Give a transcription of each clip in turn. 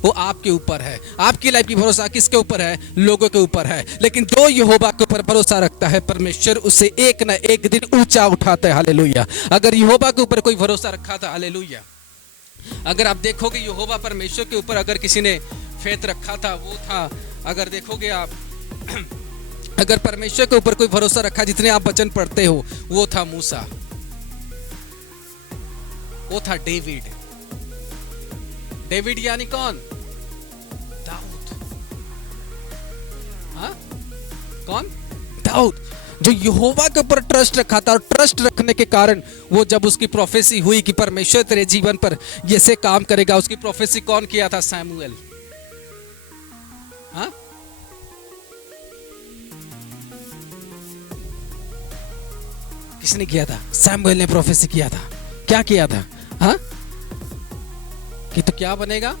वो आपके ऊपर है। आपकी लाइफ की भरोसा किसके ऊपर है? लोगों के ऊपर है। लेकिन जो यहोवा के ऊपर भरोसा रखता है, परमेश्वर उसे एक ना एक दिन ऊंचा उठाता है। हालेलुया। अगर यहोवा के ऊपर कोई भरोसा रखा था, हालेलुया, अगर आप देखोगे यहोवा परमेश्वर के ऊपर अगर किसी ने फेथ रखा था, वो था, अगर देखोगे आप अगर परमेश्वर के ऊपर कोई भरोसा रखा, जितने आप वचन पढ़ते हो, वो था मूसा, वो था डेविड। डेविड यानी कौन? दाऊद। हाँ, कौन? दाऊद, जो यहोवा के ऊपर ट्रस्ट रखा था। और ट्रस्ट रखने के कारण वो जब उसकी प्रोफेसी हुई कि परमेश्वर तेरे जीवन पर ये से काम करेगा, उसकी प्रोफेसी कौन किया था? सैमुएल। हाँ, किसने किया था? सैमुएल ने प्रोफेसी किया था। क्या किया था? हाँ, कि तू क्या बनेगा?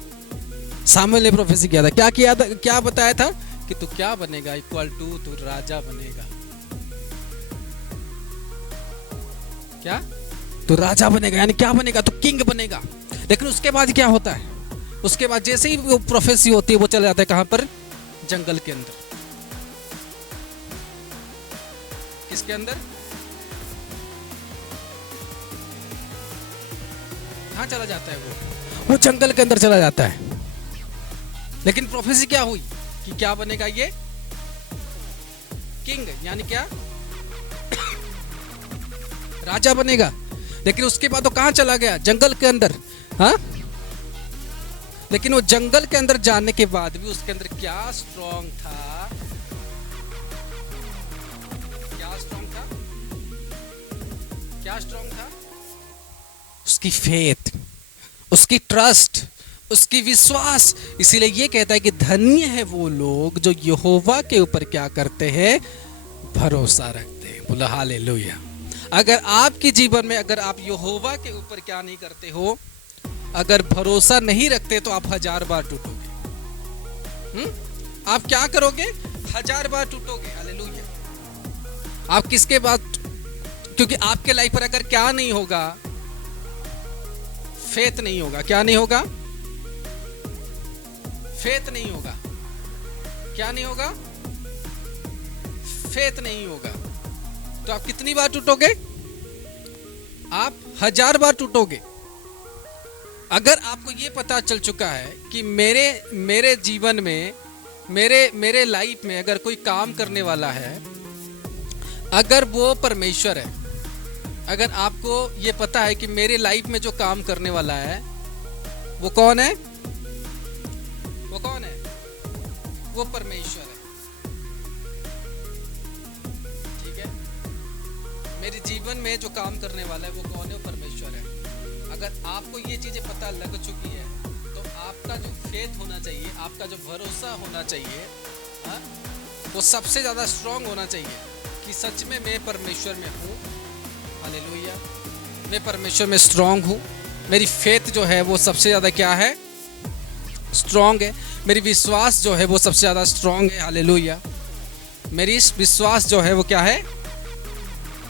सैमुएल ने प्रोफेसी किया था। क्या किया था? क्या बताया था? कि तू क्या बनेगा? इक्वल टू तू राजा बनेगा। क्या? तू राजा बनेगा, यानी क्या बनेगा? तू किंग बनेगा। लेकिन उसके बाद क्या होता है? उसके बाद जैसे ही वो प्रोफेसी होती है, वो चला जाता है कहां पर? जंगल के अंदर। किसके अंदर? कहां चला जाता है वो जंगल के अंदर चला जाता है। लेकिन प्रोफेसी क्या हुई कि क्या बनेगा? ये किंग, यानी क्या? राजा बनेगा। लेकिन उसके बाद वो कहां चला गया? जंगल के अंदर। हाँ, लेकिन वो जंगल के अंदर जाने के बाद भी उसके अंदर क्या स्ट्रॉन्ग था? क्या स्ट्रॉन्ग था? क्या स्ट्रॉन्ग था? उसकी फेथ, उसकी ट्रस्ट, उसकी विश्वास। इसीलिए ये कहता है कि धन्य है वो लोग जो यहोवा के ऊपर क्या करते हैं? भरोसा रखते हैं। बोला हालेलुया। अगर आपके जीवन में अगर आप यहोवा के ऊपर क्या नहीं करते हो, अगर भरोसा नहीं रखते, तो आप 1000 बार टूटोगे। आप क्या करोगे? 1000 बार टूटोगे। हालेलुया। आप किसके बाद? क्योंकि आपके लाइफ पर अगर क्या नहीं होगा? फेथ नहीं होगा। क्या नहीं होगा? फेथ नहीं होगा। क्या नहीं होगा? फेथ नहीं होगा। तो आप कितनी बार टूटोगे? आप 1000 बार टूटोगे। अगर आपको ये पता चल चुका है कि मेरे जीवन में, मेरे लाइफ में अगर कोई काम करने वाला है, अगर वो परमेश्वर है, अगर आपको ये पता है कि मेरे लाइफ में जो काम करने वाला है वो कौन है? वो कौन है? वो परमेश्वर है। ठीक है, मेरे जीवन में जो काम करने वाला है वो कौन है? वो परमेश्वर है। अगर आपको ये चीजें पता लग चुकी है, तो आपका जो फेथ होना चाहिए, आपका जो भरोसा होना चाहिए, वो सबसे ज्यादा स्ट्रांग होना चाहिए कि सच में मैं परमेश्वर में हूँ। हालेलुया। मैं परमेश्वर में स्ट्रांग हूँ। मेरी फेथ जो है वो सबसे ज़्यादा क्या है? स्ट्रांग है। मेरी विश्वास जो है वो सबसे ज़्यादा स्ट्रांग है। हालेलुया। मेरी विश्वास जो है वो क्या है?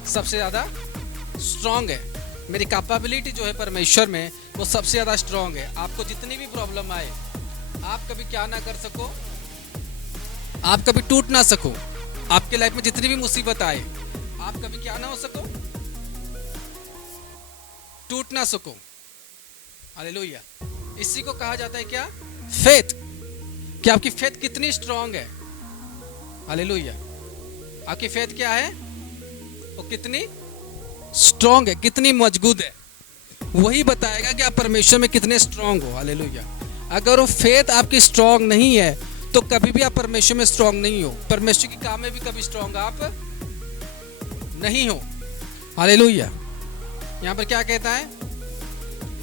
सबसे ज़्यादा स्ट्रांग है। मेरी कैपेबिलिटी जो है परमेश्वर में वो सबसे ज़्यादा स्ट्रांग है। आपको जितनी भी प्रॉब्लम आए, आप कभी क्या ना कर सको? आप कभी टूट ना सको। आपके लाइफ में जितनी भी मुसीबत आए, आप कभी क्या ना हो सको? टूट ना सको। हालेलुया। इसी को कहा जाता है क्या? फेथ। कि आपकी फेथ कितनी स्ट्रांग है। हालेलुया। आपकी फेथ क्या है? वो कितनी स्ट्रांग है, कितनी मजबूत है, वही बताएगा कि आप परमेश्वर में कितने स्ट्रांग हो। हालेलुया। अगर वो फेथ आपकी स्ट्रांग नहीं है, तो कभी भी आप परमेश्वर में स्ट्रांग नहीं हो। परमेश्वर की काम में भी कभी स्ट्रांग आप नहीं हो। हालेलुया। यहाँ पर क्या कहता है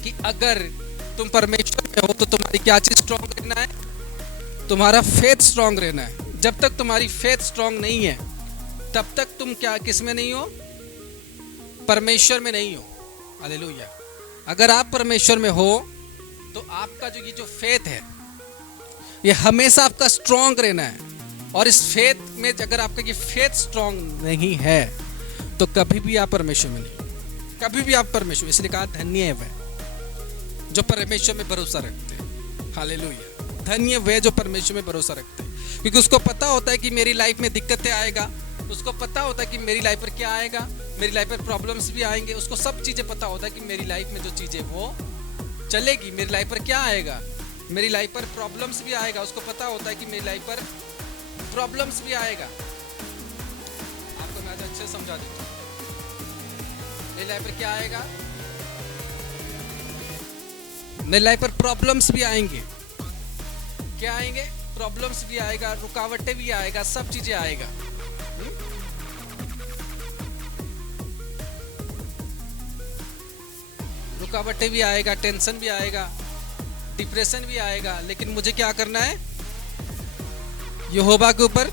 कि अगर तुम परमेश्वर में हो तो तुम्हारी क्या चीज स्ट्रांग रहना है? तुम्हारा फेथ स्ट्रांग रहना है। जब तक तुम्हारी फेथ स्ट्रांग नहीं है, तब तक तुम क्या किस में नहीं हो? परमेश्वर में नहीं हो। हालेलुया। अगर आप परमेश्वर में हो तो आपका जो ये जो फेथ है, ये हमेशा आपका स्ट्रांग रहना है। और इस फेथ में अगर आपका ये फेथ स्ट्रांग नहीं है, तो कभी भी आप परमेश्वर में नहीं, कभी भी आप परमेश्वर। इसलिए कहा धन्य है वह जो परमेश्वर में भरोसा रखते हैं। हालेलुया। धन्य वे जो परमेश्वर में भरोसा रखते हैं, क्योंकि उसको पता होता है कि मेरी लाइफ में दिक्कतें आएगा, उसको पता होता है कि मेरी लाइफ पर क्या आएगा, मेरी लाइफ पर प्रॉब्लम्स भी आएंगे, उसको सब चीज़ें पता होता है कि मेरी लाइफ में जो चीज़ें वो चलेगी, मेरी लाइफ पर क्या आएगा, मेरी लाइफ पर प्रॉब्लम्स भी आएगा, उसको पता होता है कि मेरी लाइफ पर प्रॉब्लम्स भी आएगा। आपको मैं आज अच्छे से समझा देता हूँ। मेरी लाइफ पर क्या आएगा, मेरी लाइफ पर प्रॉब्लम्स भी आएंगे। क्या आएंगे? प्रॉब्लम्स भी आएगा, रुकावटें भी आएगा, सब चीजें आएगा। रुकावटें भी आएगा, टेंशन भी आएगा, डिप्रेशन भी आएगा, लेकिन मुझे क्या करना है? यहोवा के ऊपर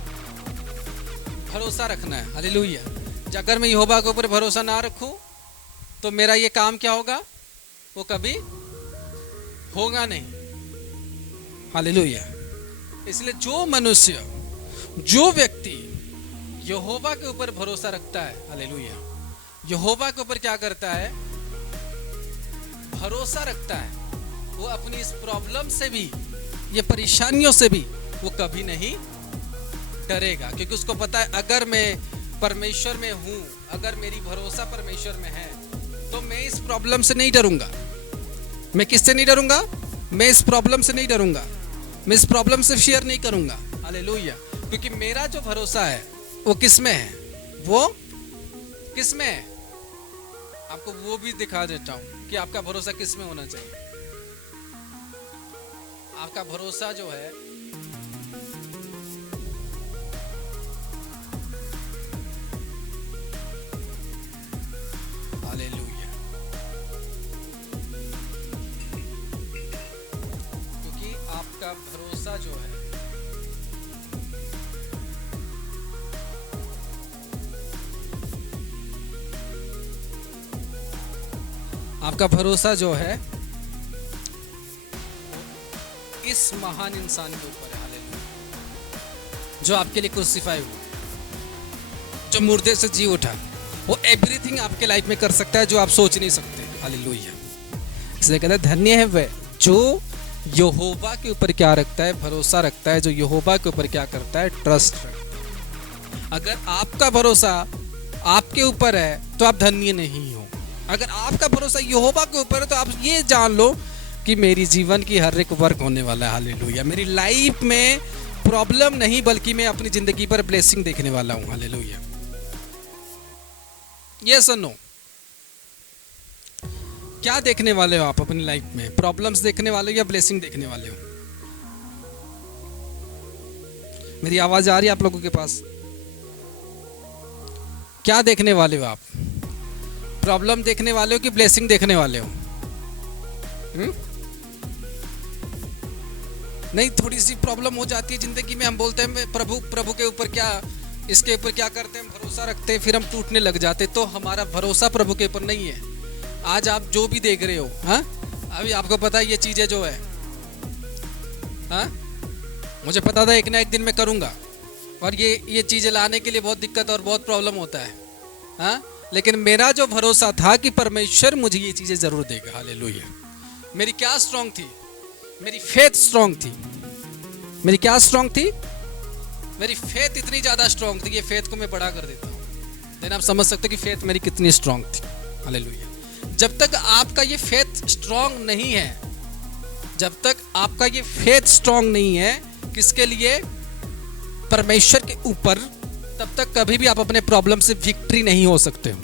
भरोसा रखना है। हालेलुया। अगर मैं यहोवा के ऊपर भरोसा ना रखूं तो मेरा ये काम क्या होगा? वो कभी होगा नहीं। हालेलुया। इसलिए जो मनुष्य, जो व्यक्ति यहोवा के ऊपर भरोसा रखता है, हालेलुया, यहोवा के ऊपर क्या करता है? भरोसा रखता है, वो अपनी इस प्रॉब्लम से भी, ये परेशानियों से भी वो कभी नहीं डरेगा, क्योंकि उसको पता है अगर मैं परमेश्वर में हूं, अगर मेरी भरोसा परमेश्वर में है, तो मैं इस प्रॉब्लम से नहीं डरूंगा। मैं किससे नहीं डरूंगा? मैं इस प्रॉब्लम से नहीं डरूंगा, मैं इस प्रॉब्लम से शेयर नहीं करूंगा। हालेलुया। क्योंकि मेरा जो भरोसा है वो किस में है? वो किस में है? आपको वो भी दिखा देता हूं कि आपका भरोसा किस में होना चाहिए। आपका भरोसा जो है, हालेलुया, क्योंकि आपका भरोसा जो है, आपका भरोसा जो है इस महान इंसान के ऊपर है। हालेलुया। जो आपके लिए क्रूसिफाई हुआ, जो मुर्दे से जी उठा, वो एवरीथिंग आपके लाइफ में कर सकता है जो आप सोच नहीं सकते। हालेलुया। इसलिए कहता है धन्य है वह जो यहोवा के ऊपर क्या रखता है? भरोसा रखता है। जो यहोवा के ऊपर क्या करता है? ट्रस्ट रखता है। अगर आपका भरोसा आपके ऊपर है तो आप धन्य नहीं हो। अगर आपका भरोसा यहोवा के ऊपर है तो आप ये जान लो कि मेरी जीवन की हर एक वर्क होने वाला है। हालेलुया। मेरी लाइफ में प्रॉब्लम नहीं, बल्कि मैं अपनी जिंदगी पर ब्लेसिंग देखने वाला हूं। हालेलुया। यस और नो? क्या देखने वाले हो आप अपनी लाइफ में? प्रॉब्लम्स देखने वाले हो या ब्लेसिंग देखने वाले हो? मेरी आवाज आ रही है आप लोगों के पास? क्या देखने वाले हो आप? प्रॉब्लम देखने वाले हो कि ब्लेसिंग देखने वाले हो? नहीं, थोड़ी सी प्रॉब्लम हो जाती है जिंदगी में, हम बोलते हैं प्रभु के ऊपर क्या, इसके ऊपर क्या करते हैं, हम भरोसा रखते हैं, फिर हम टूटने लग जाते। तो हमारा भरोसा प्रभु के ऊपर नहीं है। आज आप जो भी देख रहे हो, हाँ, अभी आपको पता है ये चीजें जो है, हाँ, मुझे पता था एक ना एक दिन मैं करूंगा, और ये चीजें लाने के लिए बहुत दिक्कत और बहुत प्रॉब्लम होता है, हाँ, लेकिन मेरा जो भरोसा था कि परमेश्वर मुझे ये चीजें जरूर देगा। हालेलुया। मेरी क्या स्ट्रांग थी? मेरी फेथ स्ट्रांग थी। मेरी क्या स्ट्रांग थी? मेरी फेथ इतनी ज्यादा स्ट्रांग थी कि फेथ को मैं बड़ा कर देता हूँ। देन आप समझ सकते कि फेथ मेरी कितनी स्ट्रांग थी। हालेलुया। जब तक आपका ये फेथ स्ट्रांग नहीं है, जब तक आपका ये फेथ स्ट्रांग नहीं है, किसके लिए? परमेश्वर के ऊपर, तब तक कभी भी आप अपने प्रॉब्लम से विक्ट्री नहीं हो सकते हो।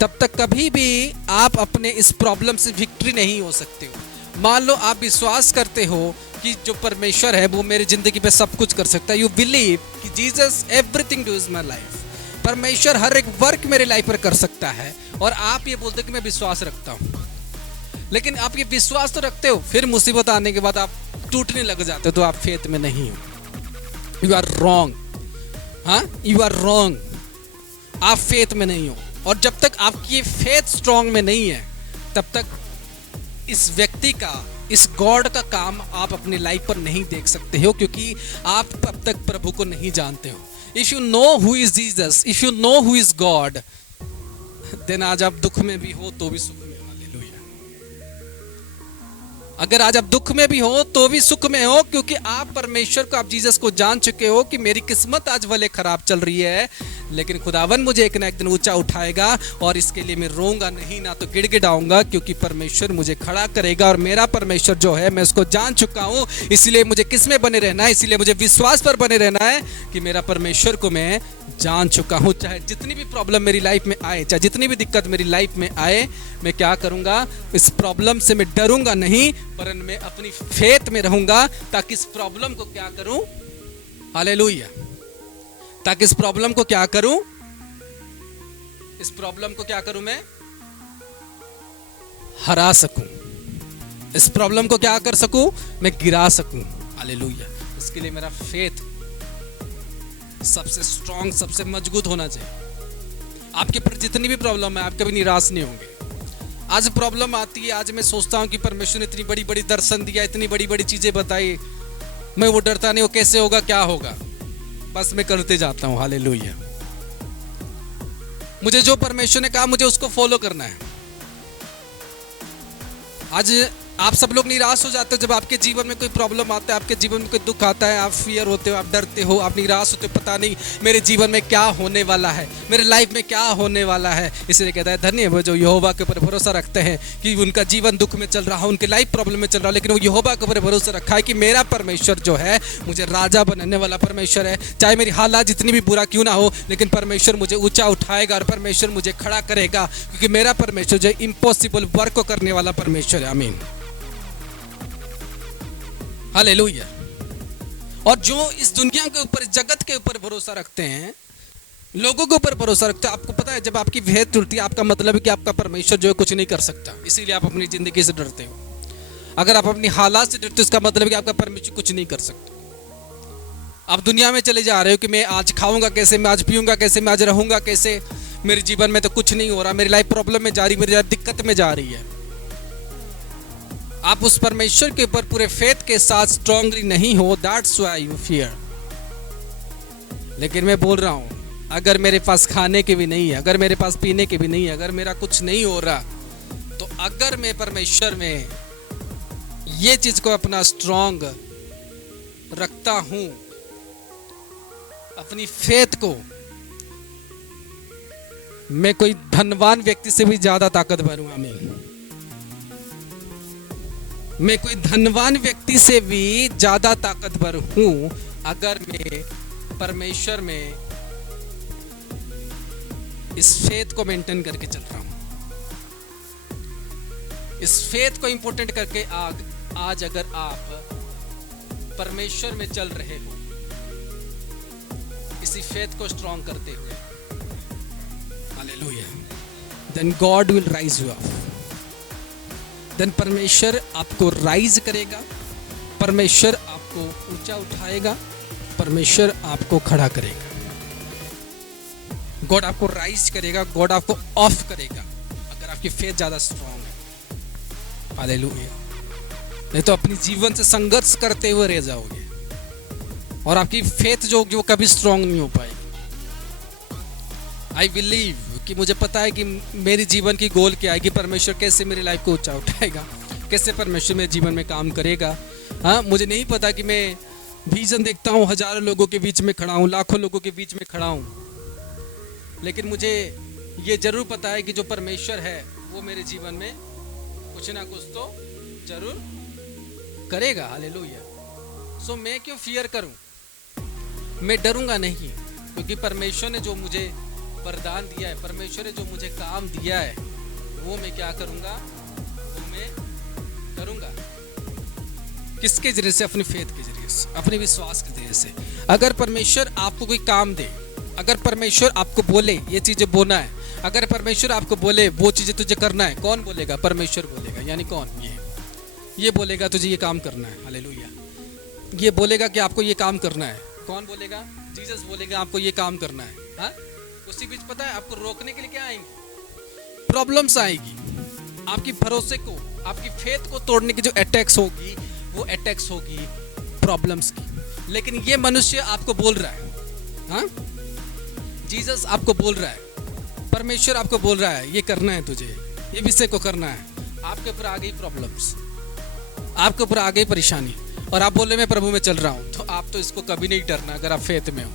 तब तक कभी भी आप अपने इस प्रॉब्लम से विक्ट्री नहीं हो सकते हो। मान लो आप विश्वास करते हो कि जो परमेश्वर है वो मेरी जिंदगी पे सब कुछ कर सकता है। यू बिलीव कि Jesus everything do is my life. परमेश्वर हर एक वर्क मेरे लाइफ पर कर सकता है, और आप ये बोलते हो कि मैं विश्वास रखता हूँ। लेकिन आप ये विश्वास तो रखते हो, फिर मुसीबत आने के बाद आप टूटने लग जाते हो, तो आप फेथ में नहीं हो। You are wrong. हाँ, यू आर रॉन्ग। आप फेथ में नहीं हो। और जब तक आपकी फेथ स्ट्रांग में नहीं है, तब तक इस व्यक्ति का, इस गॉड का काम आप अपनी लाइफ पर नहीं देख सकते हो, क्योंकि आप अब तक प्रभु को नहीं जानते हो। If you know who is Jesus, if you know who is God, then आज आप दुख में भी हो तो भी सुख में। हालेलुया। अगर आज आप दुख में भी हो तो भी सुख में हो, क्योंकि आप परमेश्वर को, आप जीसस को जान चुके हो कि मेरी किस्मत आज भले खराब चल रही है, लेकिन खुदावन मुझे एक ना एक दिन ऊंचा उठाएगा और इसके लिए मैं रोऊंगा नहीं, ना तो गिड़गिड़ाऊंगा, क्योंकि परमेश्वर मुझे खड़ा करेगा। और मेरा परमेश्वर जो है मैं उसको जान चुका हूं, इसलिए मुझे किस में बने रहना है, इसीलिए मुझे विश्वास पर बने रहना है कि मेरा परमेश्वर को मैं जान चुका हूं। चाहे जितनी भी प्रॉब्लम मेरी लाइफ में आए, चाहे जितनी भी दिक्कत मेरी लाइफ में आए, मैं क्या करूंगा, इस प्रॉब्लम से मैं डरूंगा नहीं, पर मैं अपनी फेथ में रहूंगा, ताकि इस प्रॉब्लम को क्या करूं, हालेलुया, ताकि इस प्रॉब्लम को क्या करूं, इस प्रॉब्लम को क्या करूं, मैं हरा सकूं, इस प्रॉब्लम को क्या कर सकूं, मैं गिरा सकूं, हालेलुया। इसके लिए मेरा फेथ सबसे स्ट्रांग, सबसे मजबूत होना चाहिए। आपके पर जितनी भी प्रॉब्लम है, आप कभी निराश नहीं होंगे। आज प्रॉब्लम आती है, आज मैं सोचता हूं कि परमेश्वर ने इतनी बड़ी बड़ी दर्शन दिया, इतनी बड़ी बड़ी चीजें बताई, मैं वो डरता नहीं, वो कैसे होगा, क्या होगा, बस मैं करते जाता हूं, हालेलुया। मुझे जो परमेश्वर ने कहा मुझे उसको फॉलो करना है। आज आप सब लोग निराश हो जाते हो जब आपके जीवन में कोई प्रॉब्लम आता है, आपके जीवन में कोई दुख आता है, आप फियर होते हो, आप डरते हो, आप निराश होते हो, पता नहीं मेरे जीवन में क्या होने वाला है, मेरे लाइफ में क्या होने वाला है। इसलिए कहता है धन्य वो जो यहोवा के ऊपर भरोसा रखते हैं, कि उनका जीवन दुख में चल रहा हो, उनके लाइफ प्रॉब्लम में चल रहा हो, लेकिन वो यहोवा के ऊपर भरोसा रखा है कि मेरा परमेश्वर जो है मुझे राजा बनाने वाला परमेश्वर है। चाहे मेरी हालात जितनी भी बुरा क्यों ना हो, लेकिन परमेश्वर मुझे ऊंचा उठाएगा और परमेश्वर मुझे खड़ा करेगा, क्योंकि मेरा परमेश्वर जो इम्पॉसिबल वर्क को करने वाला परमेश्वर है। आमीन, हालेलुया। और जो इस दुनिया के ऊपर, जगत के ऊपर भरोसा रखते हैं, लोगों के ऊपर भरोसा रखते हैं, आपको पता है जब आपकी फेथ टूटती है, आपका मतलब है कि आपका परमेश्वर जो है कुछ नहीं कर सकता, इसीलिए आप अपनी जिंदगी से डरते हो। अगर आप अपनी हालात से डरते हो, इसका मतलब है कि आपका परमेश्वर कुछ नहीं कर सकता। आप दुनिया में चले जा रहे हो कि मैं आज खाऊंगा कैसे, मैं आज पीऊंगा कैसे, मैं आज रहूंगा कैसे, मेरे जीवन में तो कुछ नहीं हो रहा, मेरी लाइफ प्रॉब्लम में जा रही, मेरी लाइफ दिक्कत में जा रही है। आप उस परमेश्वर के ऊपर पूरे फेथ के साथ स्ट्रांगली नहीं हो, दैट्स व्हाई यू फियर। लेकिन मैं बोल रहा हूं, अगर मेरे पास खाने के भी नहीं है, अगर मेरे पास पीने के भी नहीं है, अगर मेरा कुछ नहीं हो रहा, तो अगर मैं परमेश्वर में ये चीज को अपना स्ट्रांग रखता हूं, अपनी फेथ को, मैं कोई धनवान व्यक्ति से भी ज्यादा ताकतवर हूं। आमीन। मैं कोई धनवान व्यक्ति से भी ज्यादा ताकतवर हूं, अगर मैं परमेश्वर में इस फेथ को मेंटेन करके चल रहा हूं, इस फेथ को इंपॉर्टेंट करके आज अगर आप परमेश्वर में चल रहे हो, इसी फेथ को स्ट्रांग करते हुए, hallelujah, then God will rise you up. Then परमेश्वर आपको राइज करेगा, परमेश्वर आपको ऊंचा उठाएगा, परमेश्वर आपको खड़ा करेगा। गॉड आपको राइज करेगा, गॉड आपको ऑफ करेगा, अगर आपकी फेथ ज्यादा स्ट्रांग है, हालेलुया। नहीं तो अपनी जीवन से संघर्ष करते हुए रह जाओगे और आपकी फेथ जो कभी स्ट्रांग नहीं हो पाएगी। आई बिलीव कि मुझे पता है कि मेरी जीवन की गोल क्या है, कि परमेश्वर कैसे मेरी लाइफ को ऊंचा उठाएगा, कैसे परमेश्वर मेरे जीवन में काम करेगा। हाँ, मुझे नहीं पता कि मैं विजन देखता हूँ, हजारों लोगों के बीच में खड़ा हूँ, लाखों लोगों के बीच में खड़ा हूँ, लेकिन मुझे ये जरूर पता है कि जो परमेश्वर है वो मेरे जीवन में कुछ ना कुछ तो जरूर करेगा। हालेलुया। सो मैं क्यों फियर करूं, मैं डरूंगा नहीं, क्योंकि परमेश्वर ने जो मुझे वरदान दिया है, परमेश्वर ने जो मुझे काम दिया है, वो मैं क्या करूंगा, वो मैं करूंगा। किसके जरिए से? अपनी फेथ के जरिए से, अपने विश्वास के जरिए से। अगर परमेश्वर आपको कोई काम दे, अगर परमेश्वर आपको बोले ये चीजें बोलना है, अगर परमेश्वर आपको बोले वो चीजें तुझे करना है, कौन बोलेगा? परमेश्वर बोलेगा। यानी कौन? ये बोलेगा तुझे ये काम करना है। हालेलुया। ये बोलेगा कि आपको ये काम करना है। कौन बोलेगा? जीसस बोलेगा आपको ये काम करना है। हाँ, उसी बीच पता है आपको रोकने के लिए क्या आएंगी? प्रॉब्लम्स आएगी। आपकी भरोसे को, आपकी फेथ को तोड़ने की जो अटैक्स होगी, वो अटैक्स होगी प्रॉब्लम्स की। लेकिन ये मनुष्य आपको बोल रहा है, हाँ, जीसस आपको बोल रहा है, परमेश्वर आपको बोल रहा है ये करना है तुझे, ये विषय को करना है। आपके ऊपर आ गई प्रॉब्लम्स, आपके ऊपर आ गई परेशानी और आप बोल रहे मैं प्रभु में चल रहा हूँ, तो आप तो इसको कभी नहीं डरना। अगर आप फेथ में हो,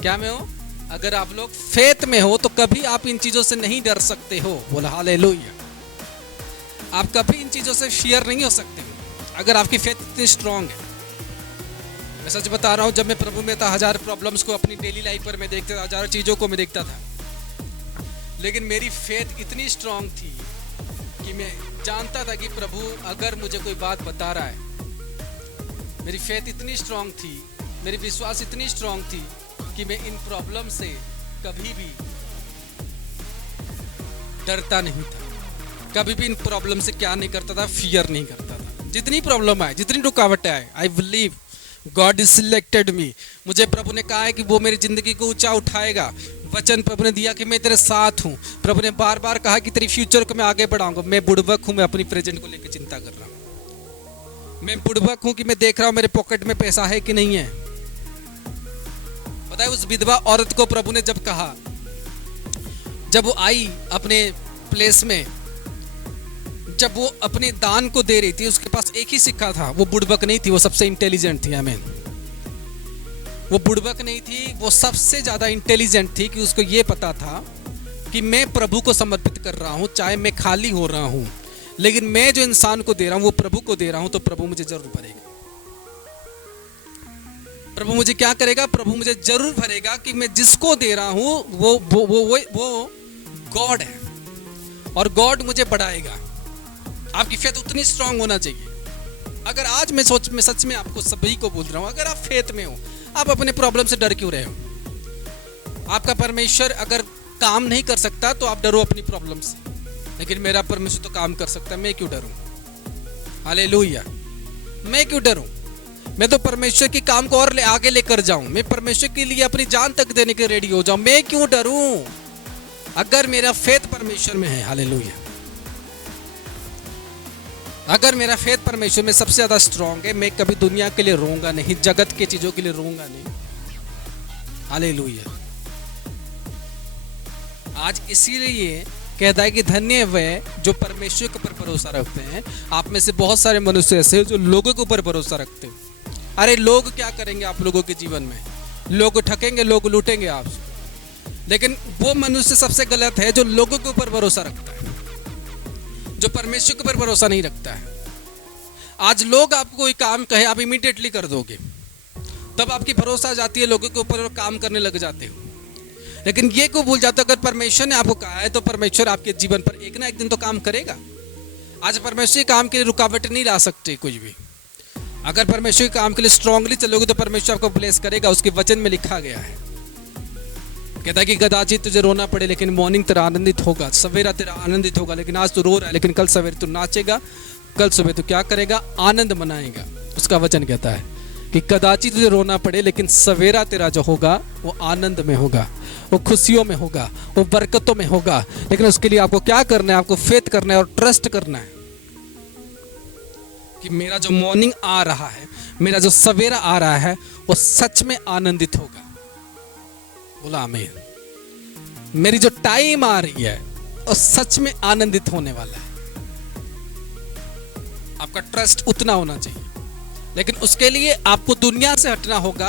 क्या में हो? अगर आप लोग फेथ में हो तो कभी आप इन चीजों से नहीं डर सकते हो। बोला हालेलुया। आप कभी इन चीजों से फियर नहीं हो सकते हो अगर आपकी फेथ इतनी स्ट्रांग है। मैं सच बता रहा हूँ, जब मैं प्रभु में था, हजार प्रॉब्लम्स को अपनी डेली लाइफ पर मैं देखता था, हजारों चीजों को मैं देखता था, लेकिन मेरी फेथ इतनी स्ट्रांग थी कि मैं जानता था कि प्रभु अगर मुझे कोई बात बता रहा है, मेरी फेथ इतनी स्ट्रांग थी, मेरी विश्वास इतनी स्ट्रांग थी कि मैं इन प्रॉब्लम से कभी भी डरता नहीं था। कभी भी इन प्रॉब्लम से क्या नहीं करता था, फियर नहीं करता था। जितनी प्रॉब्लम आए, जितनी रुकावटें आए, I believe God is selected me. मुझे प्रभु ने कहा है कि वो मेरी जिंदगी को ऊंचा उठाएगा। वचन प्रभु ने दिया कि मैं तेरे साथ हूँ। प्रभु ने बार बार कहा कि तेरी फ्यूचर को मैं आगे बढ़ाऊंगा। मैं बुड़बक हूँ, मैं अपनी प्रेजेंट को लेकर चिंता कर रहा हूँ। मैं बुड़बक हूँ कि मैं देख रहा हूँ मेरे पॉकेट में पैसा है कि नहीं है। पता है उस विधवा औरत को प्रभु ने जब कहा, जब वो आई अपने प्लेस में, जब वो अपने दान को दे रही थी, उसके पास एक ही सिक्का था। वो बुड़बक नहीं थी, वो सबसे इंटेलिजेंट थी। आमीन। वो बुड़बक नहीं थी, वो सबसे ज्यादा इंटेलिजेंट थी कि उसको ये पता था कि मैं प्रभु को समर्पित कर रहा हूं, चाहे मैं खाली हो रहा हूं, लेकिन मैं जो इंसान को दे रहा हूं वो प्रभु को दे रहा हूं, तो प्रभु मुझे जरूर भरेगा। प्रभु मुझे क्या करेगा? प्रभु मुझे जरूर भरेगा कि मैं जिसको दे रहा हूं वो गॉड है और गॉड मुझे बढ़ाएगा। आपकी फेथ उतनी स्ट्रांग होना चाहिए। अगर आज मैं सच में आपको सभी को बोल रहा हूं, अगर आप फेथ में हो, आप अपने प्रॉब्लम से डर क्यों रहे हो? आपका परमेश्वर अगर काम नहीं कर सकता तो आप डरो अपनी प्रॉब्लम से, लेकिन मेरा परमेश्वर तो काम कर सकता है, मैं क्यों डरूं? हालेलुया। मैं क्यों डरूं? मैं तो परमेश्वर के काम को और आगे लेकर जाऊं, मैं परमेश्वर के लिए अपनी जान तक देने के रेडी हो जाऊं। मैं क्यों डरूं अगर मेरा फेथ परमेश्वर में है? हालेलुया। अगर मेरा फेथ परमेश्वर में सबसे ज्यादा स्ट्रांग है, मैं कभी दुनिया के लिए रोऊंगा नहीं, जगत के चीजों के लिए रोऊंगा नहीं। हालेलुया। आज इसीलिए कहता है कि धन्य वे जो परमेश्वर के ऊपर भरोसा रखते हैं। आप में से बहुत सारे मनुष्य ऐसे हैं जो लोगों के ऊपर भरोसा रखते हैं। अरे लोग क्या करेंगे आप लोगों के जीवन में? लोग ठकेंगे, लोग लूटेंगे आपसे। लेकिन वो मनुष्य सबसे गलत है जो लोगों के ऊपर भरोसा रखता है, जो परमेश्वर के ऊपर भरोसा नहीं रखता है। आज लोग आपको कोई काम कहे, आप इमीडिएटली कर दोगे, तब आपकी भरोसा आ जाती है लोगों के ऊपर और काम करने लग जाते हो। लेकिन ये को भूल जाते हो, अगर परमेश्वर ने आपको कहा है तो परमेश्वर आपके जीवन पर एक ना एक दिन तो काम करेगा। आज परमेश्वर के काम के लिए रुकावट नहीं ला सकते कुछ भी। अगर परमेश्वर के काम के लिए स्ट्रांगली चलोगे तो परमेश्वर आपको ब्लेस करेगा। उसके वचन में लिखा गया है, कहता है कि कदाचित तुझे रोना पड़े लेकिन मॉर्निंग तेरा आनंदित होगा, सवेरा तेरा आनंदित होगा। लेकिन आज तू रो रहा है, लेकिन कल सवेरे तू नाचेगा, कल सुबह तू क्या करेगा? आनंद मनाएगा। उसका वचन कहता है कि कदाचित तुझे रोना पड़े लेकिन सवेरा तेरा जो होगा वो आनंद में होगा, वो खुशियों में होगा, वो बरकतों में होगा। लेकिन उसके लिए आपको क्या करना है? आपको फेथ करना है और ट्रस्ट करना है कि मेरा जो मॉर्निंग आ रहा है, मेरा जो सवेरा आ रहा है, वो सच में आनंदित होगा। बोला आमीन। मेरी जो टाइम आ रही है वो सच में आनंदित होने वाला है। आपका ट्रस्ट उतना होना चाहिए। लेकिन उसके लिए आपको दुनिया से हटना होगा,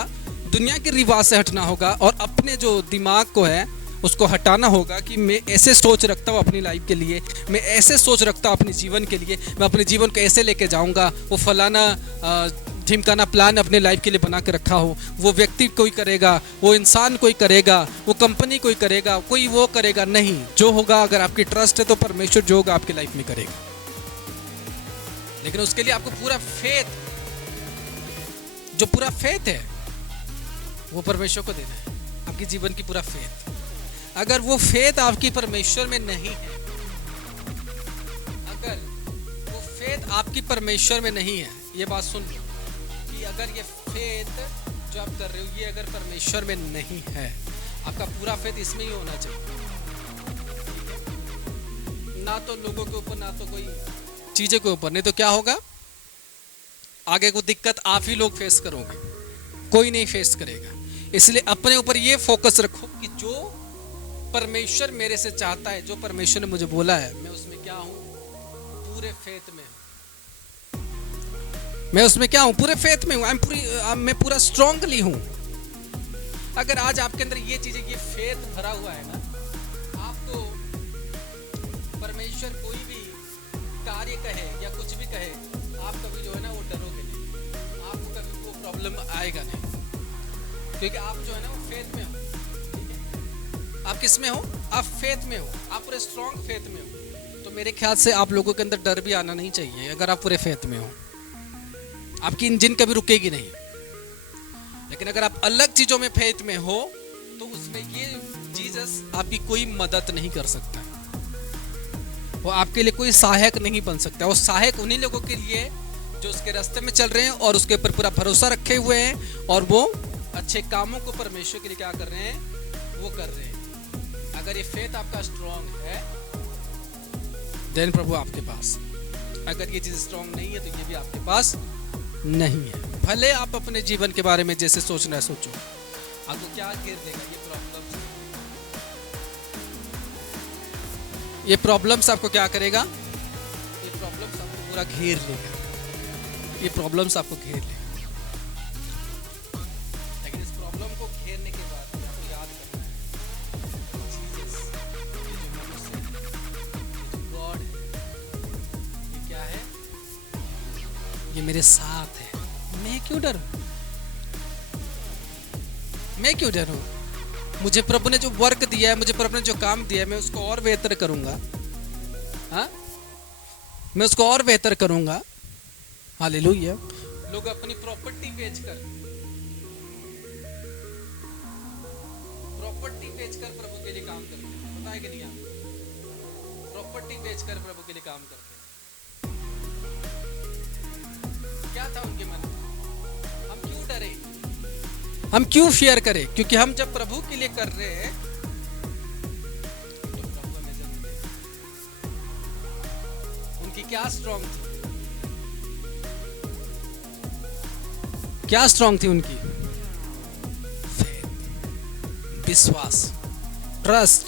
दुनिया के रिवाज से हटना होगा और अपने जो दिमाग को है उसको हटाना होगा कि मैं ऐसे सोच रखता हूँ अपनी लाइफ के लिए, मैं ऐसे सोच रखता हूँ अपने जीवन के लिए, मैं अपने जीवन को ऐसे लेके जाऊंगा। वो फलाना ढिमकाना प्लान अपने लाइफ के लिए बना के रखा हो, वो व्यक्ति कोई करेगा, वो इंसान कोई करेगा, वो कंपनी कोई करेगा, कोई वो करेगा नहीं। जो होगा, अगर आपकी ट्रस्ट है तो परमेश्वर जो होगा आपकी लाइफ में करेगा। लेकिन उसके लिए आपको पूरा फेथ, जो पूरा फेथ है वो परमेश्वर को देना है, आपके जीवन की पूरा फेथ। अगर वो फेथ आपकी परमेश्वर में नहीं है, अगर वो फेथ आपकी परमेश्वर में नहीं है, ये बात सुन लो कि अगर ये फेथ जो आप कर रहे हो ये अगर परमेश्वर में नहीं है, आपका पूरा फेथ इसमें ही होना चाहिए। ना तो लोगों के ऊपर, ना तो कोई चीजें के ऊपर, नहीं तो क्या होगा? आगे को दिक्कत आप ही लोग फेस करोगे, कोई नहीं फेस करेगा। इसलिए अपने ऊपर ये फोकस रखो कि जो परमेश्वर मेरे से चाहता है, जो परमेश्वर ने मुझे बोला है, मैं उसमें क्या हूं? पूरे फेथ में हूं। मैं उसमें क्या हूं? पूरे फेथ में हूं। मैं पूरा स्ट्रांगली हूं। अगर आज आपके अंदर ये चीजें, ये फेथ भरा हुआ है ना, आपको परमेश्वर कोई भी कार्य कहे या कुछ भी कहे, आप कभी जो है ना वो डरोगे नहीं, आपको कभी वो प्रॉब्लम आएगा नहीं, क्योंकि आप जो है ना वो फेथ में हो। आप किस में हो? आप फेथ में हो, आप पूरे स्ट्रांग फेथ में हो। तो मेरे ख्याल से आप लोगों के अंदर डर भी आना नहीं चाहिए। अगर आप पूरे फेथ में हो, आपकी इंजन कभी रुकेगी नहीं। लेकिन अगर आप अलग चीजों में फेथ में हो, तो उसमें ये जीसस आपकी कोई मदद नहीं कर सकता, वो आपके लिए कोई सहायक नहीं बन सकता। वो सहायक उन्हीं लोगों के लिए जो उसके रास्ते में चल रहे हैं और उसके ऊपर पूरा भरोसा रखे हुए हैं और वो अच्छे कामों को परमेश्वर के लिए क्या कर रहे हैं? वो कर रहे हैं। अगर ये फेथ आपका स्ट्रांग है, देन प्रभु आपके पास। अगर ये चीज स्ट्रांग नहीं है, तो ये भी आपके पास नहीं है। भले आप अपने जीवन के बारे में जैसे सोचना है सोचो, आपको क्या घेर देगा? ये प्रॉब्लम्स आपको क्या करेगा? ये प्रॉब्लम्स आपको पूरा घेर लेगा। ये प्रॉब्लम्स आपको घेर लेगा। लेकिन इस प्रॉब्लम को घेरने के बाद आपको याद करना है, जीसस, ये जो मनुष्य, ये जो गॉड है, ये क्या है? ये मेरे साथ है। मैं क्यों डरूं? मैं क्यों डरूं? मुझे प्रभु ने जो वर्क दिया है, मुझे प्रभु ने जो काम दिया है, मैं उसको और बेहतर करूंगा। हाँ, मैं उसको और बेहतर करूंगा। हालेलुया। लोग अपनी प्रॉपर्टी बेचकर प्रभु के लिए काम करते हैं, पता है कि नहीं? आप प्रॉपर्टी बेचकर प्रभु के लिए काम करते हैं। क्या था उनके मन में? हम क्यों डरे? हम क्यों फियर करें? क्योंकि हम जब प्रभु के लिए कर रहे हैं, तो प्रभु हमें जरूर दे। उनकी क्या स्ट्रांग थी? क्या स्ट्रांग थी उनकी? विश्वास, ट्रस्ट।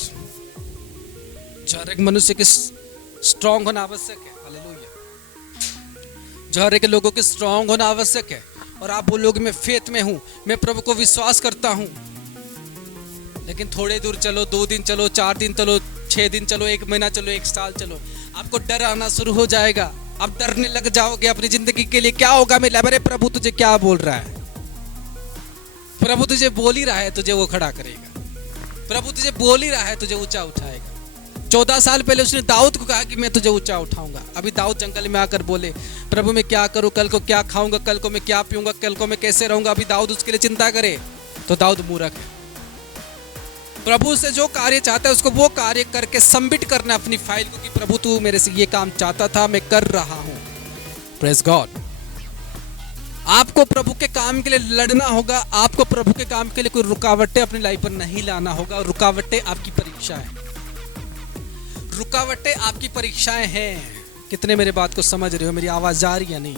जो हर एक मनुष्य के स्ट्रांग होना आवश्यक है। हालेलुया। जो हर एक लोगों के स्ट्रांग होना आवश्यक है। और आप बोलोगे मैं फेथ में हूं, मैं प्रभु को विश्वास करता हूं, लेकिन थोड़े दूर चलो, 2 दिन चलो, 4 दिन चलो, 6 दिन चलो, 1 महीना चलो, 1 साल चलो, आपको डर आना शुरू हो जाएगा। आप डरने लग जाओगे अपनी जिंदगी के लिए। क्या होगा मेरे? अरे प्रभु तुझे क्या बोल रहा है? प्रभु तुझे बोल ही रहा है, तुझे वो खड़ा करेगा। प्रभु तुझे बोल ही रहा है, तुझे ऊंचा उठाएगा। 14 साल पहले उसने दाऊद को कहा कि मैं तुझे ऊंचा उठाऊंगा। अभी दाऊद जंगल में आकर बोले, प्रभु मैं क्या करूं? कल को क्या खाऊंगा? कल को मैं क्या पीऊंगा? कल को मैं कैसे रहूंगा? अभी दाऊद उसके लिए चिंता करे, तो दाऊद मूर्ख है। प्रभु से जो कार्य चाहता है उसको वो कार्य करके सबमिट करना अपनी फाइल को, कि प्रभु तू मेरे से ये काम चाहता था, मैं कर रहा हूं। Praise God. आपको प्रभु के काम के लिए लड़ना होगा। आपको प्रभु के काम के लिए कोई रुकावटें अपनी लाइफ पर नहीं लाना होगा। रुकावटें आपकी परीक्षा है। रुकावटें आपकी परीक्षाएं हैं। कितने मेरे बात को समझ रहे हो? मेरी आवाज जा रही है नहीं?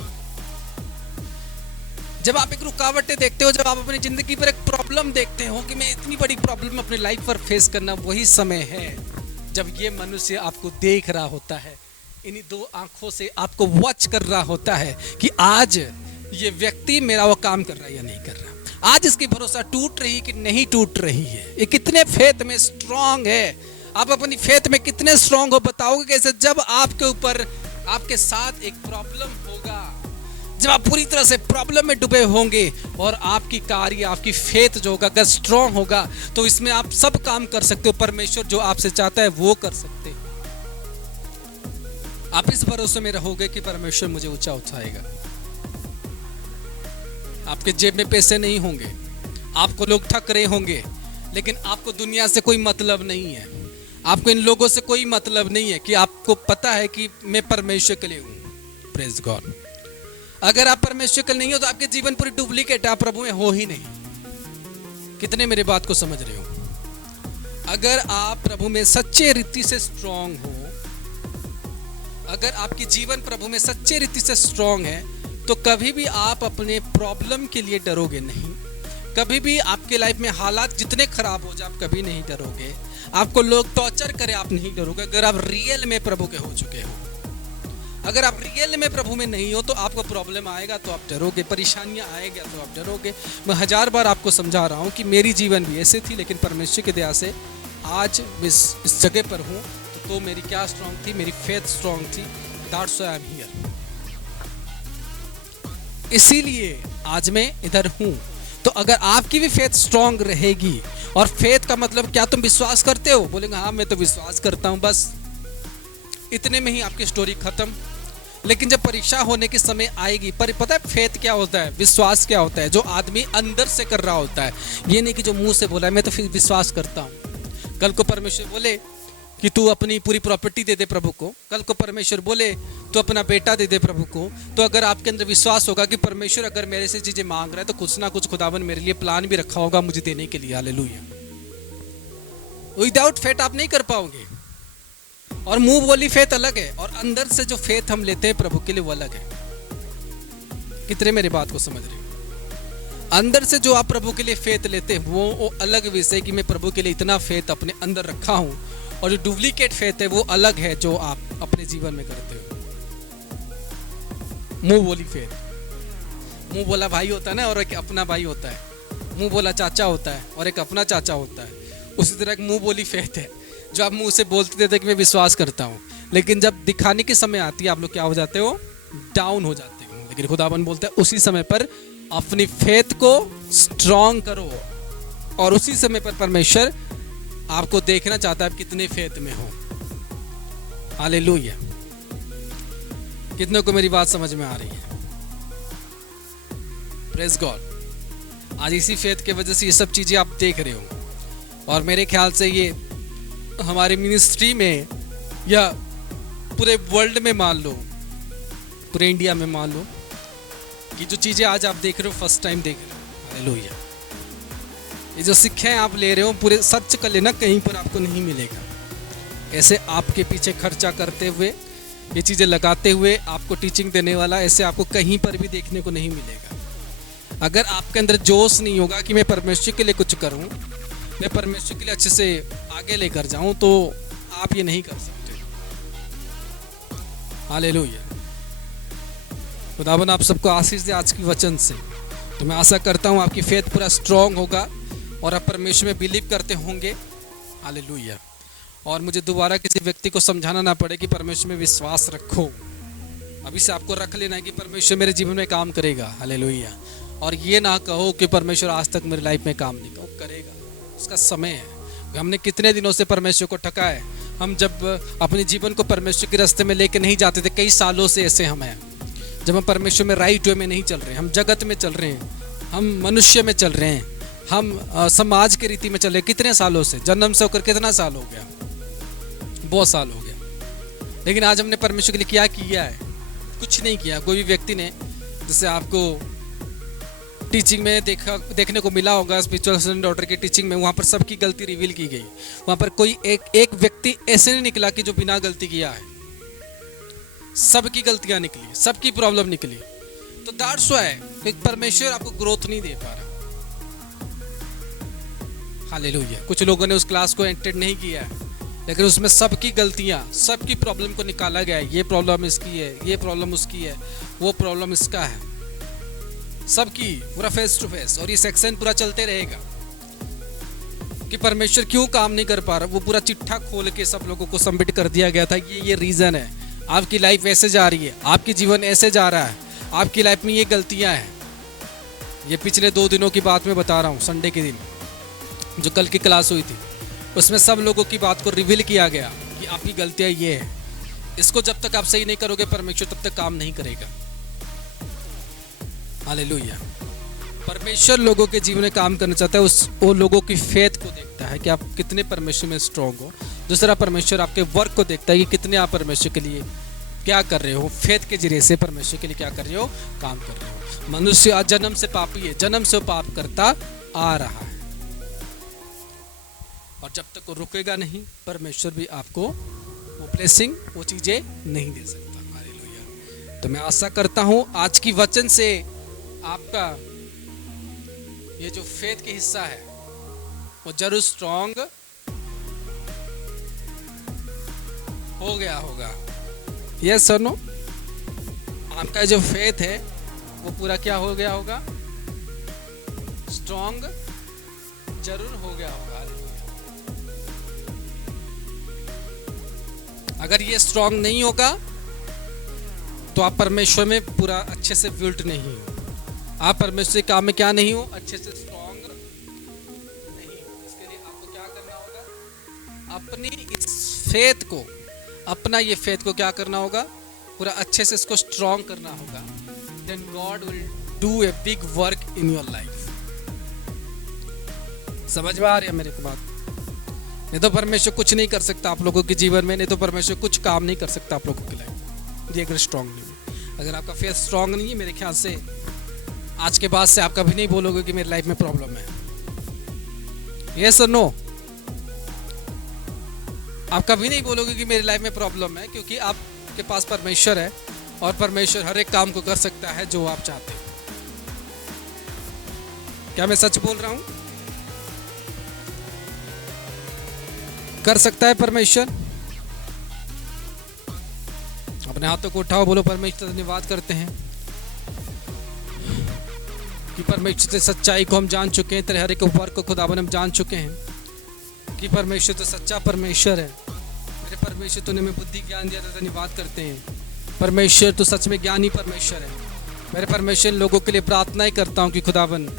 जब आप एक रुकावटें देखते हो, जब आप अपनी जिंदगी पर एक प्रॉब्लम देखते हो कि मैं इतनी बड़ी प्रॉब्लम अपनी लाइफ पर फेस करना, वही समय है जब ये मनुष्य आपको देख रहा होता है, इन्हीं 2 आंखों से आपको वॉच कर रहा होता है कि आज ये व्यक्ति मेरा वो काम कर रहा है या नहीं कर रहा। आज इसकी भरोसा टूट रही कि नहीं टूट रही है। ये कितने फेथ में स्ट्रांग है। आप अपनी फेथ में कितने स्ट्रांग हो बताओगे कैसे? जब आपके ऊपर, आपके साथ एक प्रॉब्लम होगा, जब आप पूरी तरह से प्रॉब्लम में डूबे होंगे और आपकी कार्य, आपकी फेथ जो होगा अगर स्ट्रांग होगा, तो इसमें आप सब काम कर सकते हो। परमेश्वर जो आपसे चाहता है वो कर सकते हो। आप इस भरोसे में रहोगे कि परमेश्वर मुझे ऊंचा उठाएगा। आपके जेब में पैसे नहीं होंगे, आपको लोग ठग रहे होंगे, लेकिन आपको दुनिया से कोई मतलब नहीं है। आपको इन लोगों से कोई मतलब नहीं है, कि आपको पता है कि मैं परमेश्वर के लिए हूं। Praise God. अगर आप परमेश्वर के लिए नहीं हो, तो आपके जीवन पूरी डुप्लीकेट है, आप प्रभु में हो ही नहीं। कितने मेरे बात को समझ रहे हो? अगर आप प्रभु में सच्चे रीति से स्ट्रांग हो, अगर आपकी जीवन प्रभु में सच्चे रीति से स्ट्रांग है, तो कभी भी आप अपने प्रॉब्लम के लिए डरोगे नहीं। कभी भी आपके लाइफ में हालात जितने खराब हो जाए, आप कभी नहीं डरोगे। आपको लोग टॉर्चर करे, आप नहीं डरोगे, अगर आप रियल में प्रभु के हो चुके हो। अगर आप रियल में प्रभु में नहीं हो तो आपको प्रॉब्लम आएगा तो आप डरोगे, परेशानियां आएगा तो आप डरोगे। मैं 1000 बार आपको समझा रहा हूं कि मेरी जीवन भी ऐसे थी, लेकिन परमेश्वर की दया से आज इस जगह पर हूं। तो मेरी क्या स्ट्रांग थी? मेरी फेथ स्ट्रांग थी। That's why I am here. इसीलिए आज मैं इधर हूं। तो अगर आपकी भी फेथ स्ट्रांग रहेगी, और फेथ का मतलब क्या, तुम विश्वास करते हो? बोलेंगे हाँ मैं तो विश्वास करता हूं, बस इतने में ही आपकी स्टोरी खत्म। लेकिन जब परीक्षा होने के समय आएगी, पर पता है फेथ क्या होता है, विश्वास क्या होता है? जो आदमी अंदर से कर रहा होता है, ये नहीं कि जो मुंह से बोला है मैं तो फिर विश्वास करता हूं। कल को परमेश्वर बोले कि तू अपनी पूरी प्रॉपर्टी दे दे प्रभु को, कल को परमेश्वर बोले तू अपना बेटा दे दे प्रभु को, तो अगर आपके अंदर विश्वास होगा कि परमेश्वर अगर मेरे से चीजें मांग रहा है तो कुछ ना कुछ खुदावन मेरे लिए प्लान भी रखा होगा मुझे देने के लिए। हालेलुया। विदाउट फेथ आप नहीं कर पाओगे। और मुंह बोली फेथ अलग है, और अंदर से जो फेथ हम लेते हैं प्रभु के लिए वो अलग है। कितने मेरी बात को समझ रहे हो? अंदर से जो आप प्रभु के लिए फेथ लेते हैं वो अलग विषय कि मैं प्रभु के लिए इतना फेथ अपने अंदर रखा हूं, और जो डुप्लीकेट फेथ है वो अलग है जो आप अपने जीवन में करते हो। मुंह बोली फेथ, मुंह बोला भाई होता है ना, और एक अपना भाई होता है। मुंह बोला चाचा होता है और एक अपना चाचा होता है। उसी तरह एक मुंह बोली फेथ है जो आप मुंह से बोलते थे कि मैं विश्वास करता हूँ, लेकिन जब दिखाने की समय आती है आप लोग क्या हो जाते हो? डाउन हो जाते हो। लेकिन खुदावन बोलता है उसी समय पर अपनी फेथ को स्ट्रॉन्ग करो, और उसी समय पर परमेश्वर आपको देखना चाहता है आप कितने फेथ में हो। हालेलुया। कितनों को मेरी बात समझ में आ रही है? Praise God. आज इसी फेथ की वजह से ये सब चीजें आप देख रहे हो, और मेरे ख्याल से ये हमारी मिनिस्ट्री में या पूरे वर्ल्ड में मान लो, पूरे इंडिया में मान लो कि जो चीजें आज आप देख रहे हो फर्स्ट टाइम देख रहे हो। हालेलुया। ये जो शिक्षाएं आप ले रहे हो पूरे सर्च कर लेना, कहीं पर आपको नहीं मिलेगा। ऐसे आपके पीछे खर्चा करते हुए, ये चीजें लगाते हुए आपको टीचिंग देने वाला ऐसे आपको कहीं पर भी देखने को नहीं मिलेगा। अगर आपके अंदर जोश नहीं होगा कि मैं परमेश्वर के लिए कुछ करूं, मैं परमेश्वर के लिए अच्छे से आगे लेकर जाऊं, तो आप ये नहीं कर सकते। हालेलुया। खुदावन आप सबको आशीष दे आज की वचन से। तो मैं आशा करता हूं आपकी फेथ पूरा स्ट्रांग होगा और आप परमेश्वर में बिलीव करते होंगे। हालेलुया। और मुझे दोबारा किसी व्यक्ति को समझाना ना पड़े कि परमेश्वर में विश्वास रखो। अभी से आपको रख लेना है कि परमेश्वर मेरे जीवन में काम करेगा। हालेलुया। और ये ना कहो कि परमेश्वर आज तक मेरी लाइफ में काम नहीं करो, करेगा, उसका समय है। हमने कितने दिनों से परमेश्वर को ठका है। हम जब अपने जीवन को परमेश्वर के रास्ते में लेके नहीं जाते थे, कई सालों से ऐसे हम हैं। जब हम परमेश्वर में राइट वे में नहीं चल रहे, हम जगत में चल रहे हैं, हम मनुष्य में चल रहे हैं, हम समाज की रीति में चल रहे हैं। कितने सालों से, जन्म से होकर कितना साल हो गया? बहुत साल हो गया। लेकिन आज हमने परमेश्वर के लिए क्या किया है? कुछ नहीं किया। कोई भी व्यक्ति ने, जैसे आपको टीचिंग में देखने को मिला होगा, स्पिरिचुअल सन डॉटर की टीचिंग में, वहाँ पर सबकी गलती रिवील की गई। वहाँ पर कोई एक व्यक्ति ऐसे नहीं निकला कि जो बिना गलती किया है। सबकी गलतियां निकली, सबकी प्रॉब्लम निकली। तो दैट्स व्हाई परमेश्वर आपको ग्रोथ नहीं दे पा रहा। हालेलुया। कुछ लोगों ने उस क्लास को एंटर नहीं किया है, लेकिन उसमें सबकी गलतियां, सबकी प्रॉब्लम को निकाला गया है। ये प्रॉब्लम इसकी है, ये प्रॉब्लम उसकी है, वो प्रॉब्लम इसका है, सबकी पूरा फेस टू फेस। और ये सेक्शन पूरा चलते रहेगा कि परमेश्वर क्यों काम नहीं कर पा रहा। वो पूरा चिट्ठा खोल के सब लोगों को सबमिट कर दिया गया था। ये रीजन है, आपकी लाइफ ऐसे जा रही है, आपकी जीवन ऐसे जा रहा है, आपकी लाइफ में ये गलतियां हैं। ये पिछले 2 दिनों की बात मैं बता रहा हूँ। संडे के दिन जो कल की क्लास हुई थी, उसमें सब लोगों की बात को रिवील किया गया कि आपकी गलतियां ये है। इसको जब तक आप सही नहीं करोगे, परमेश्वर तब तक काम नहीं करेगा। हालेलुया। परमेश्वर लोगों के जीवन में काम करना चाहता है, वो लोगों की फेथ को देखता है कि आप कितने परमेश्वर में स्ट्रांग हो। दूसरा, परमेश्वर आपके वर्क को देखता है कि कितने आप परमेश्वर के लिए क्या कर रहे हो, फेथ के जरिए से परमेश्वर के लिए क्या कर रहे हो, काम कर रहे हो। मनुष्य आज जन्म से पापी है, जन्म से पाप करता आ रहा है, और जब तक वो रुकेगा नहीं, परमेश्वर भी आपको वो ब्लेसिंग, वो चीजें नहीं दे सकता। हालेलुया। तो मैं आशा करता हूं आज की वचन से आपका ये जो फेथ के हिस्सा है वो जरूर स्ट्रांग हो गया होगा। Yes sir no? आपका जो फेथ है वो पूरा क्या हो गया होगा, स्ट्रॉन्ग जरूर हो गया होगा। अगर ये स्ट्रॉन्ग नहीं होगा तो आप परमेश्वर में पूरा अच्छे से बिल्ट नहीं हो, आप परमेश्वर के काम में क्या नहीं हो, अच्छे से स्ट्रॉन्ग नहीं हो। इसके लिए आपको क्या करना होगा, अपनी इस फेथ को, अपना ये फेथ को क्या करना होगा, पूरा अच्छे से इसको स्ट्रॉन्ग करना होगा। Then God will do a big work in your life. समझ में आ रही है मेरे को बात? नहीं तो परमेश्वर कुछ नहीं कर सकता आप लोगों के जीवन में, नहीं तो परमेश्वर कुछ काम नहीं कर सकता आप लोगों के लाइफ। ये अगर स्ट्रॉन्ग नहीं है, अगर आपका फेथ स्ट्रॉन्ग नहीं है, मेरे ख्याल से आज के बाद से आप कभी नहीं बोलोगे कि मेरी लाइफ में प्रॉब्लम है। यस और नो? आप कभी नहीं बोलोगे कि मेरी लाइफ में प्रॉब्लम है, क्योंकि आपके पास परमेश्वर है और परमेश्वर हर एक काम को कर सकता है जो आप चाहते हैं। क्या मैं सच बोल रहा हूं? कर सकता है परमेश्वर। अपने हाथों को उठाओ, बोलो परमेश्वर धन्यवाद करते हैं कि परमेश्वर से सच्चाई को हम जान चुके हैं, तेरे हर एक वर्क को खुदावन हम जान चुके हैं कि परमेश्वर तो सच्चा परमेश्वर है। मेरे परमेश्वर तूने हमें बुद्धि ज्ञान दिया, तो धन्यवाद करते हैं परमेश्वर, तो सच में ज्ञानी परमेश्वर है। मेरे परमेश्वर इन लोगों के लिए प्रार्थना ही करता हूँ कि खुदावन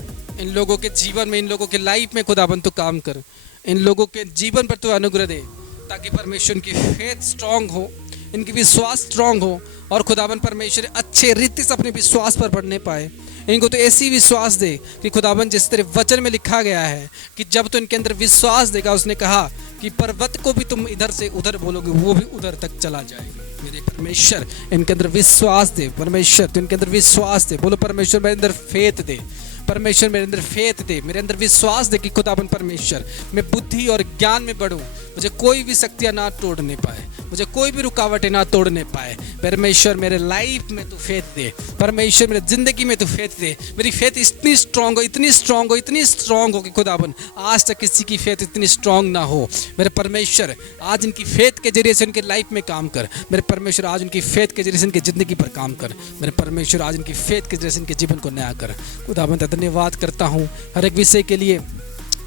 इन लोगों के जीवन में, इन लोगों के लाइफ में खुदावन तो काम कर, इन लोगों के जीवन पर तो अनुग्रह दे, ताकि परमेश्वर की फेथ स्ट्रांग हो, इनकी विश्वास स्ट्रांग हो और खुदावन परमेश्वर अच्छे रीति से अपने विश्वास पर बढ़ने पाए। इनको तो ऐसी विश्वास दे कि खुदावन जिस तेरे वचन में लिखा गया है कि जब तो इनके अंदर विश्वास देगा, उसने कहा कि पर्वत को भी तुम इधर से उधर बोलोगे वो भी उधर तक चला जाएगा। मेरे परमेश्वर इनके अंदर विश्वास दे, परमेश्वर तो इनके अंदर विश्वास दे। बोलो परमेश्वर मेरे अंदर फेथ दे, परमेश्वर मेरे अंदर फेथ दे, मेरे अंदर विश्वास दे कि खुदावन परमेश्वर मैं बुद्धि और ज्ञान में बढ़ूं, मुझे कोई भी शक्तियां ना तोड़ने पाए, मुझे कोई भी रुकावटें ना तोड़ने पाए। परमेश्वर मेरे लाइफ में तू फेथ दे, परमेश्वर मेरे जिंदगी में तू फेथ दे। मेरी फेथ इतनी स्ट्रांग हो, इतनी स्ट्रांग हो, इतनी स्ट्रांग हो कि खुदावन आज तक किसी की फेथ इतनी स्ट्रांग ना हो। मेरे परमेश्वर आज इनकी फेथ के जरिए से इनके लाइफ में काम कर। मेरे परमेश्वर आज इनकी फेथ के जरिए से इनकी जिंदगी पर काम कर। मेरे परमेश्वर आज इनकी फेथ के जरिए से इनके जीवन को नया कर। खुदावन धन्यवाद करता हूँ हर एक विषय के लिए,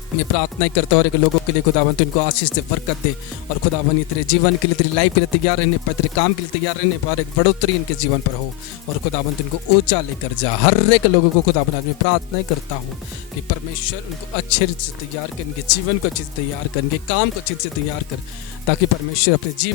मैं प्रार्थना करता हूँ और एक लोगों के लिए खुदावन तो इनको आशीष से बरकत दे और खुदावन ये तेरे जीवन के लिए, तेरी लाइफ के लिए तैयार रहने पर, तेरे काम के लिए तैयार रहने पर एक बढ़ोतरी इनके जीवन पर हो और खुदावन तो इनको ऊंचा लेकर जा। हर एक लोगों को खुदावन आज मैं प्रार्थना करता हूँ कि परमेश्वर उनको अच्छे रीति से तैयार कर, इनके जीवन को अच्छे से तैयार कर, इनके काम को अच्छे से तैयार कर, ताकि परमेश्वर अपने जीवन